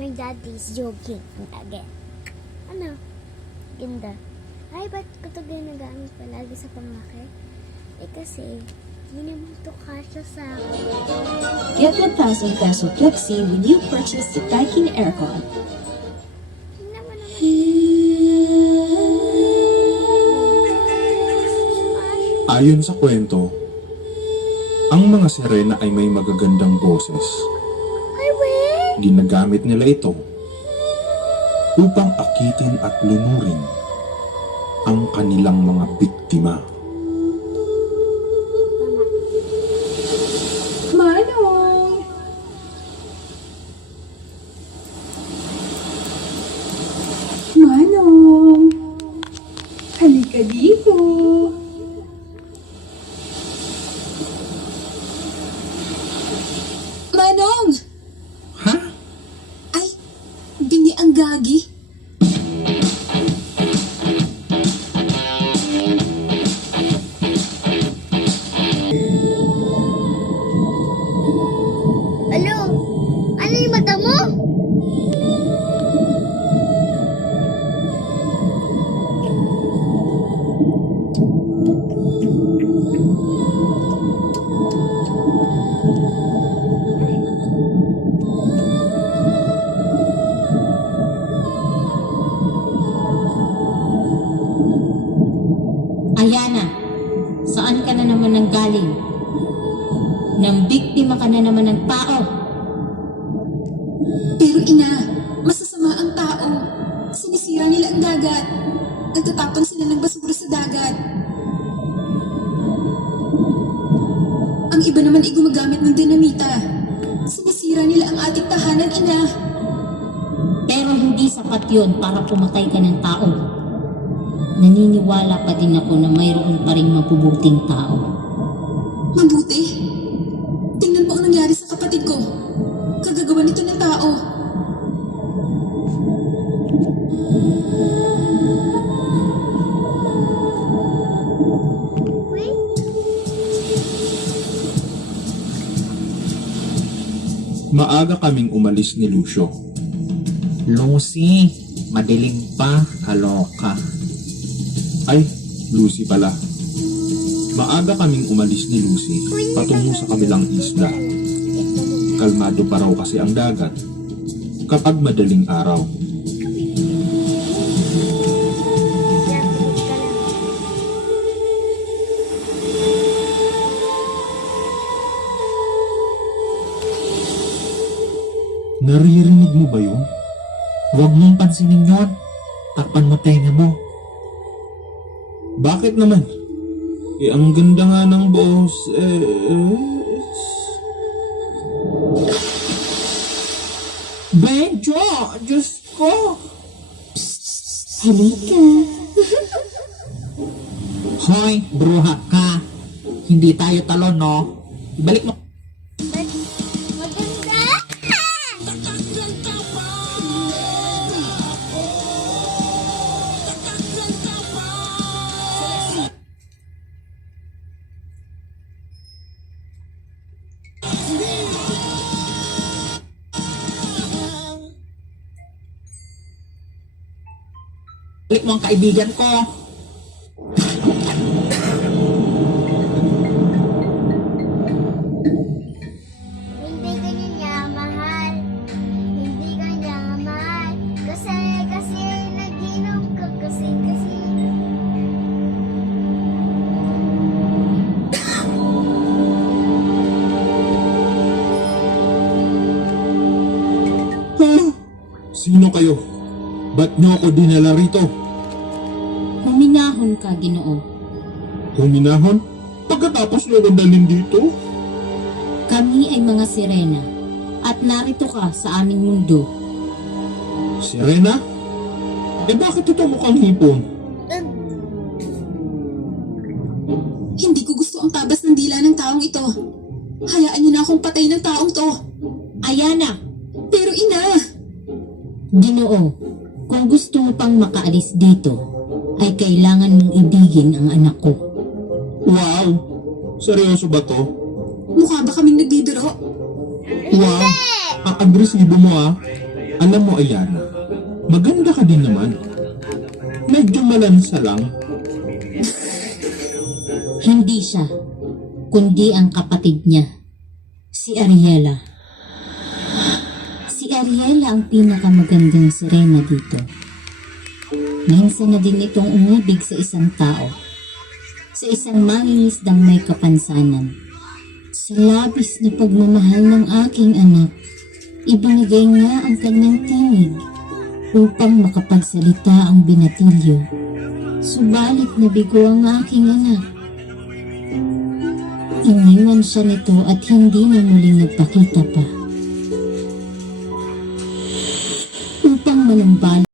My daddy's joking again. Ano? Ganda. Ay, ba't ko ito ginagamit palagi sa panglaki? Eh kasi, hindi naman ito kasya sa akin. Get 1,000 peso flexi when you purchase the Daikin Aircon. Hindi naman naman. Ayon sa kwento, ang mga sirena ay may magagandang boses. Ay, wait! Ginagamit nila ito upang akitin at lunurin ang kanilang mga biktima. Manong! Manong! Halika dito! Manong! Ha? Ay, bingi ang gagi. Alo? Ano yung mata mo? Ayana, saan ka na naman nanggaling? Nang biktima ka na naman ng tao. Pero ina, masasama ang tao. Sinisira nila ang dagat. Nagtatapon sila ng basura sa dagat. Ang iba naman ay gumagamit ng dinamita. Sinisira nila ang ating tahanan, ina. Pero hindi sapat yun para pumatay ka ng tao. Naniniwala pa din ako na mayroon pa rin mabubuting tao. Mabuti. Tingnan mo ang nangyari sa kapatid ko. Kagagawa nito ng tao. Wait. Maaga kaming umalis ni Lucio. Lucy, madilim pa, kaloka. Ay, Lucy pala. Maaga kaming umalis ni Lucy patungo sa kabilang isla. Kalmado pa raw kasi ang dagat kapag madaling araw. Naririnig mo ba yun? Huwag mong pansinin yun. Takpan mo tenga mo. Bakit naman? Eh, ang ganda nga ng boses. Benjo! Diyos ko! Halika. Hoy, bruha ka. Hindi tayo talon, no? Ibalik mo. Maganda! Ibalik mo ang kaibigan ko. Hindi ka niya mahal. Hindi ka niya mahal. Kasi nag-inom ka kasi. Sino kayo? Ba't nyo ako dinala rito? Huminahon ka, Ginoo. Huminahon? Pagkatapos nyo ako dalhin dito? Kami ay mga sirena at narito ka sa aming mundo. Sirena? Eh bakit ito mukhang hipon? Hindi ko gusto ang tabas ng dila ng taong ito. Hayaan niyo na akong patay ng taong to. Ayana, Pero ina, Ginoo, kung gusto mo pang makaalis dito, ay kailangan mong ibigin ang anak ko. Wow! Seryoso ba to? mukha ba kaming nagbibiro? Wow! Ang agresibo mo ah. Alam mo, Ayana, maganda ka din naman. Medyo malansa lang. Hindi siya, kundi ang kapatid niya, si Ariela. Si Ariela ang pinakamagandang sirena dito. Minsan na din itong umibig sa isang tao, sa isang mangingisdang may kapansanan. Sa labis na pagmamahal ng aking anak, ibinigay niya ang kanyang tinig upang makapagsalita ang binatilyo. Subalit nabigo ang aking anak. Iniwan siya nito at hindi na muling nagpakita pa. Upang manumbalik